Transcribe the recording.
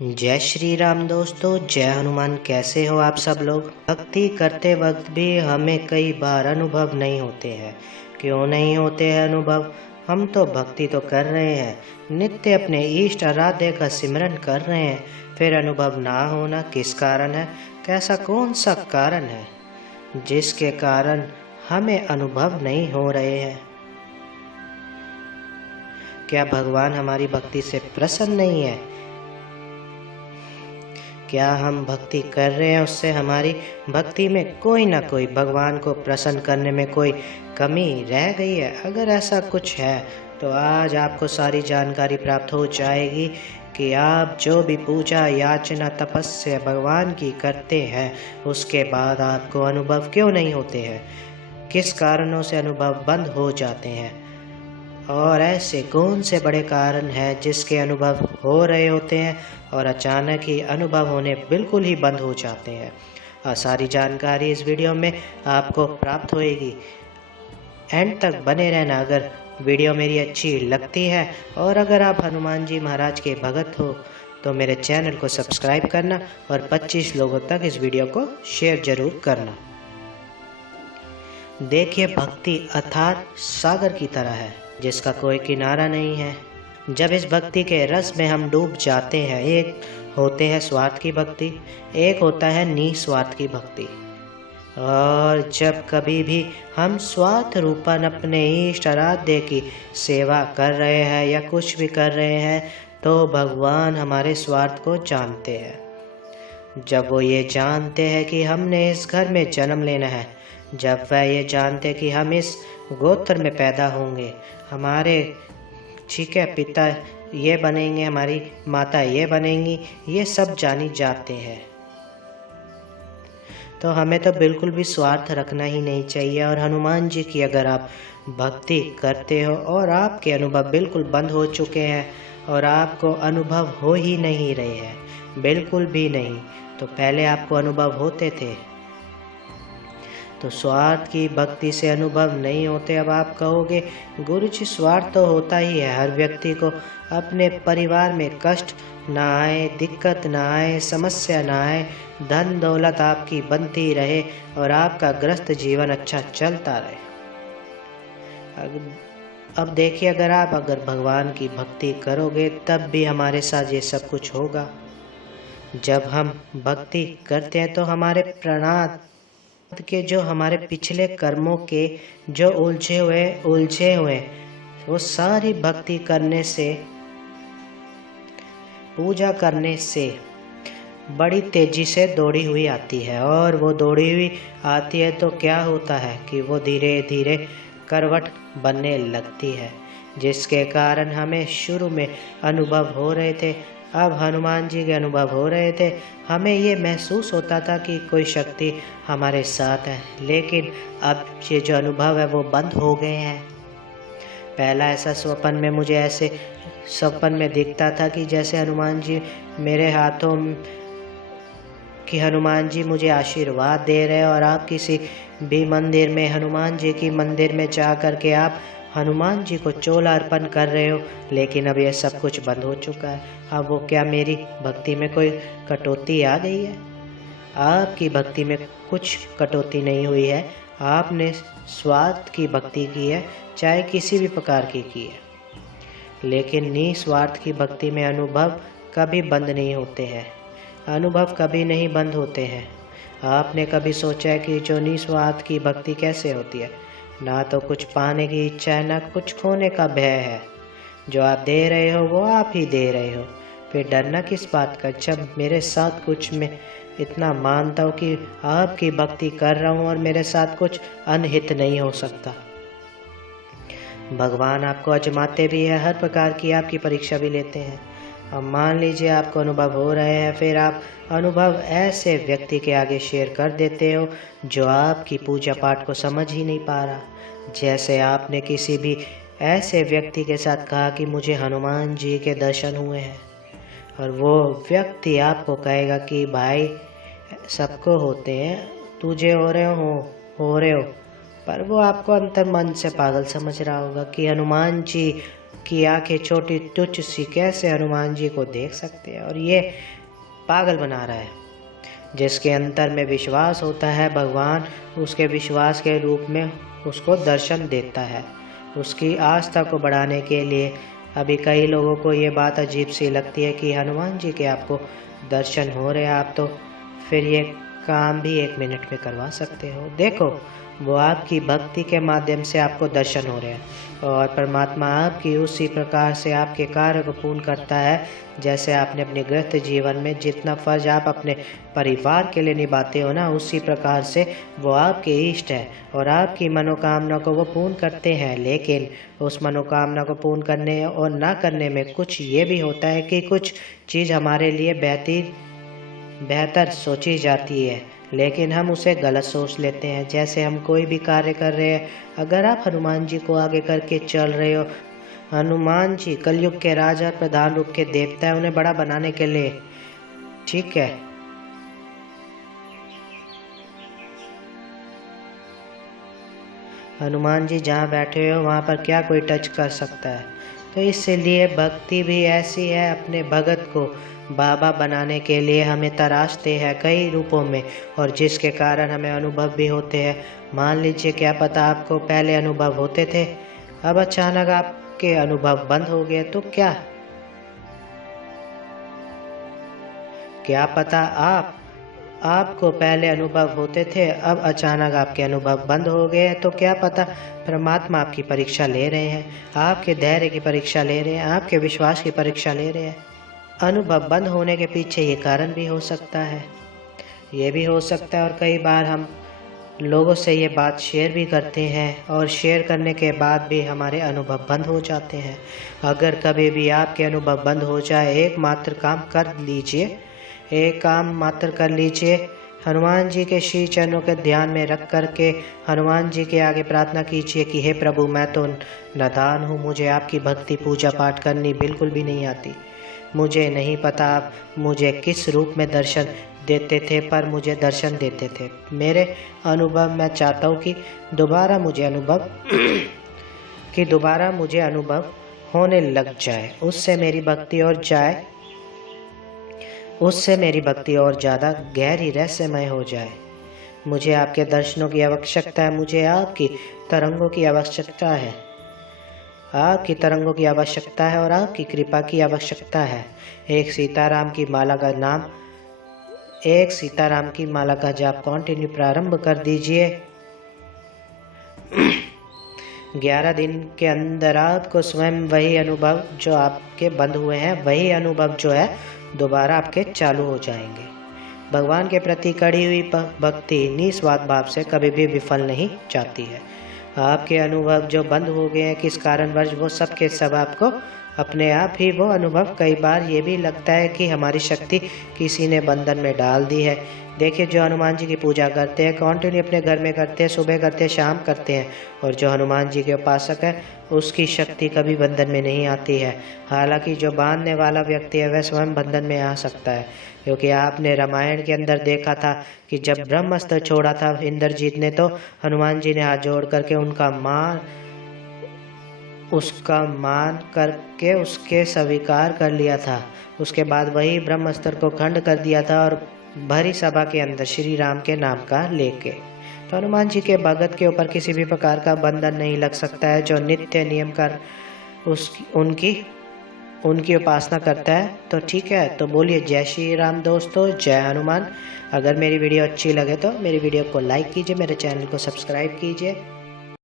जय श्री राम दोस्तों, जय हनुमान। कैसे हो आप सब लोग। भक्ति करते वक्त भी हमें कई बार अनुभव नहीं होते हैं। क्यों नहीं होते हैं अनुभव? हम तो भक्ति तो कर रहे हैं, नित्य अपने इष्ट आराध्य का सिमरन कर रहे हैं, फिर अनुभव ना होना किस कारण है? कैसा कौन सा कारण है जिसके कारण हमें अनुभव नहीं हो रहे हैं? क्या भगवान हमारी भक्ति से प्रसन्न नहीं है? क्या हम भक्ति कर रहे हैं, उससे हमारी भक्ति में कोई ना कोई भगवान को प्रसन्न करने में कोई कमी रह गई है? अगर ऐसा कुछ है तो आज आपको सारी जानकारी प्राप्त हो जाएगी कि आप जो भी पूजा याचना तपस्या भगवान की करते हैं उसके बाद आपको अनुभव क्यों नहीं होते हैं, किस कारणों से अनुभव बंद हो जाते हैं, और ऐसे कौन से बड़े कारण हैं जिसके अनुभव हो रहे होते हैं और अचानक ही अनुभव होने बिल्कुल ही बंद हो जाते हैं। सारी जानकारी इस वीडियो में आपको प्राप्त होएगी। एंड तक बने रहना अगर वीडियो मेरी अच्छी लगती है, और अगर आप हनुमान जी महाराज के भगत हो तो मेरे चैनल को सब्सक्राइब करना और 25 लोगों तक इस वीडियो को शेयर जरूर करना। देखिए, भक्ति अथाह सागर की तरह है जिसका कोई किनारा नहीं है। जब इस भक्ति के रस में हम डूब जाते हैं, एक होते हैं स्वार्थ की भक्ति, एक होता है निस्वार्थ की भक्ति। और जब कभी भी हम स्वार्थ रूपन अपने इष्ट आराध्य की सेवा कर रहे हैं या कुछ भी कर रहे हैं तो भगवान हमारे स्वार्थ को जानते हैं। जब वो ये जानते हैं कि हमने इस घर में जन्म लेना है, जब वह ये जानते कि हम इस गोत्र में पैदा होंगे, हमारे ठीक है पिता ये बनेंगे, हमारी माता ये बनेंगी, ये सब जानी जाते हैं, तो हमें तो बिल्कुल भी स्वार्थ रखना ही नहीं चाहिए। और हनुमान जी की अगर आप भक्ति करते हो और आपके अनुभव बिल्कुल बंद हो चुके हैं और आपको अनुभव हो ही नहीं रहे हैं, बिल्कुल भी नहीं, तो पहले आपको अनुभव होते थे, तो स्वार्थ की भक्ति से अनुभव नहीं होते। अब आप कहोगे गुरु जी स्वार्थ तो होता ही है, हर व्यक्ति को अपने परिवार में कष्ट ना आए, दिक्कत ना आए, समस्या ना आए, धन दौलत आपकी बनती रहे और आपका ग्रस्त जीवन अच्छा चलता रहे। अब देखिए, अगर भगवान की भक्ति करोगे तब भी हमारे साथ ये सब कुछ होगा। जब हम भक्ति करते हैं तो हमारे प्राणात के जो हमारे पिछले कर्मों के जो उलझे हुए वो सारी भक्ति करने से, पूजा करने से बड़ी तेजी से दौड़ी हुई आती है। और वो दौड़ी हुई आती है तो क्या होता है कि वो धीरे धीरे करवट बनने लगती है, जिसके कारण हमें शुरू में अनुभव हो रहे थे, अब हनुमान जी के अनुभव हो रहे थे। हमें ये महसूस होता था कि कोई शक्ति हमारे साथ है, लेकिन अब ये जो अनुभव है वो बंद हो गए हैं। पहला ऐसा स्वप्न में मुझे ऐसे स्वप्न में दिखता था कि जैसे हनुमान जी मेरे हाथों कि हनुमान जी मुझे आशीर्वाद दे रहे हैं, और आप किसी भी मंदिर में, हनुमान जी की मंदिर में जा कर के आप हनुमान जी को चोला अर्पण कर रहे हो, लेकिन अब ये सब कुछ बंद हो चुका है। अब वो क्या मेरी भक्ति में कोई कटौती आ गई है? आपकी भक्ति में कुछ कटौती नहीं हुई है, आपने स्वार्थ की भक्ति की है, चाहे किसी भी प्रकार की है, लेकिन निस्वार्थ की भक्ति में अनुभव कभी बंद नहीं होते हैं, अनुभव कभी नहीं बंद होते हैं। आपने कभी सोचा है कि जो निस्वार्थ की भक्ति कैसे होती है? ना तो कुछ पाने की इच्छा है, ना कुछ खोने का भय है, जो आप दे रहे हो वो आप ही दे रहे हो, फिर डरना किस बात का? जब मेरे साथ कुछ मैं इतना मानता हूँ कि आपकी भक्ति कर रहा हूँ और मेरे साथ कुछ अनहित नहीं हो सकता। भगवान आपको आजमाते भी है, हर प्रकार की आपकी परीक्षा भी लेते हैं। अब मान लीजिए आपको अनुभव हो रहे हैं, फिर आप अनुभव ऐसे व्यक्ति के आगे शेयर कर देते हो जो आपकी पूजा पाठ को समझ ही नहीं पा रहा। जैसे आपने किसी भी ऐसे व्यक्ति के साथ कहा कि मुझे हनुमान जी के दर्शन हुए हैं, और वो व्यक्ति आपको कहेगा कि भाई सबको होते हैं, तुझे हो रहे हो, पर वो आपको अंतर मन से पागल समझ रहा होगा कि हनुमान जी की आंखें छोटी तुच्छ सी कैसे हनुमान जी को देख सकते हैं, और ये पागल बना रहा है। जिसके अंतर में विश्वास होता है, भगवान उसके विश्वास के रूप में उसको दर्शन देता है। उसकी आस्था को बढ़ाने के लिए अभी कई लोगों को ये बात अजीब सी लगती है कि हनुमान जी के आपको दर्शन हो रहे हैं, आप तो फिर ये काम भी 1 मिनट में करवा सकते हो। देखो, वो आपकी भक्ति के माध्यम से आपको दर्शन हो रहे हैं, और परमात्मा आपकी उसी प्रकार से आपके कार्य को पूर्ण करता है जैसे आपने अपने गृहस्थ जीवन में जितना फर्ज आप अपने परिवार के लिए निभाते हो ना, उसी प्रकार से वो आपके इष्ट है और आपकी मनोकामना को वो पूर्ण करते हैं। लेकिन उस मनोकामना को पूर्ण करने और ना करने में कुछ ये भी होता है कि कुछ चीज़ हमारे लिए बेहतर सोची जाती है, लेकिन हम उसे गलत सोच लेते हैं। जैसे हम कोई भी कार्य कर रहे हैं, अगर आप हनुमान जी को आगे करके चल रहे हो, हनुमान जी कलयुग के राजा प्रधान रूप के देवता है, उन्हें बड़ा बनाने के लिए, ठीक है, हनुमान जी जहाँ बैठे हो वहाँ पर क्या कोई टच कर सकता है। तो इसलिए भक्ति भी ऐसी है, अपने भगत को बाबा बनाने के लिए हमें तराशते हैं कई रूपों में, और जिसके कारण हमें अनुभव भी होते हैं। मान लीजिए, क्या पता आपको पहले अनुभव होते थे, अब अचानक आपके अनुभव बंद हो गए, तो क्या पता आपको पहले अनुभव होते थे, अब अचानक आपके अनुभव बंद हो गए, तो क्या पता परमात्मा आपकी परीक्षा ले रहे हैं, आपके धैर्य की परीक्षा ले रहे हैं, आपके विश्वास की परीक्षा ले रहे हैं। अनुभव बंद होने के पीछे ये कारण भी हो सकता है, ये भी हो सकता है। और कई बार हम लोगों से ये बात शेयर भी करते हैं, और शेयर करने के बाद भी हमारे अनुभव बंद हो जाते हैं। अगर कभी भी आपके अनुभव बंद हो जाए, एक काम मात्र कर लीजिए, हनुमान जी के श्री चरणों के ध्यान में रख करके हनुमान जी के आगे प्रार्थना कीजिए कि हे प्रभु, मैं तो नादान हूँ, मुझे आपकी भक्ति पूजा पाठ करनी बिल्कुल भी नहीं आती। मुझे नहीं पता आप मुझे किस रूप में दर्शन देते थे, पर मुझे दर्शन देते थे। मेरे अनुभव, मैं चाहता हूँ कि दोबारा मुझे अनुभव होने लग जाए, उससे मेरी भक्ति और ज़्यादा गहरी रहस्यमय हो जाए। मुझे आपके दर्शनों की आवश्यकता है, मुझे आपकी तरंगों की आवश्यकता है, आपकी तरंगों की आवश्यकता है और आपकी कृपा की आवश्यकता है। एक सीताराम की माला का जाप कंटिन्यू प्रारंभ कर दीजिए। 11 दिन के अंदर आपको स्वयं वही अनुभव जो आपके बंद हुए हैं, वही अनुभव जो है दोबारा आपके चालू हो जाएंगे। भगवान के प्रति कड़ी हुई भक्ति निस्वार्थ भाव से कभी भी विफल नहीं जाती है। आपके अनुभव जो बंद हो गए हैं किस कारणवश, वो सब के सब आपको अपने आप ही वो अनुभव, कई बार ये भी लगता है कि हमारी शक्ति किसी ने बंधन में डाल दी है। देखिए, जो हनुमान जी की पूजा करते हैं, कंटिन्यू अपने घर में करते हैं, सुबह करते हैं, शाम करते हैं, और जो हनुमान जी के उपासक है उसकी शक्ति कभी बंधन में नहीं आती है। हालांकि जो बांधने वाला व्यक्ति है वह स्वयं बंधन में आ सकता है, क्योंकि आपने रामायण के अंदर देखा था कि जब ब्रह्मास्त्र छोड़ा था इंद्रजीत ने, तो हनुमान जी ने हाथ जोड़ करके उसका मान करके उसके स्वीकार कर लिया था। उसके बाद वही ब्रह्मास्त्र को खंड कर दिया था, और भरी सभा के अंदर श्री राम के नाम का लेके। तो हनुमान जी के भगत के ऊपर किसी भी प्रकार का बंधन नहीं लग सकता है, जो नित्य नियम कर उनकी उपासना करता है। तो ठीक है, तो बोलिए जय श्री राम दोस्तों, जय हनुमान। अगर मेरी वीडियो अच्छी लगे तो मेरी वीडियो को लाइक कीजिए, मेरे चैनल को सब्सक्राइब कीजिए।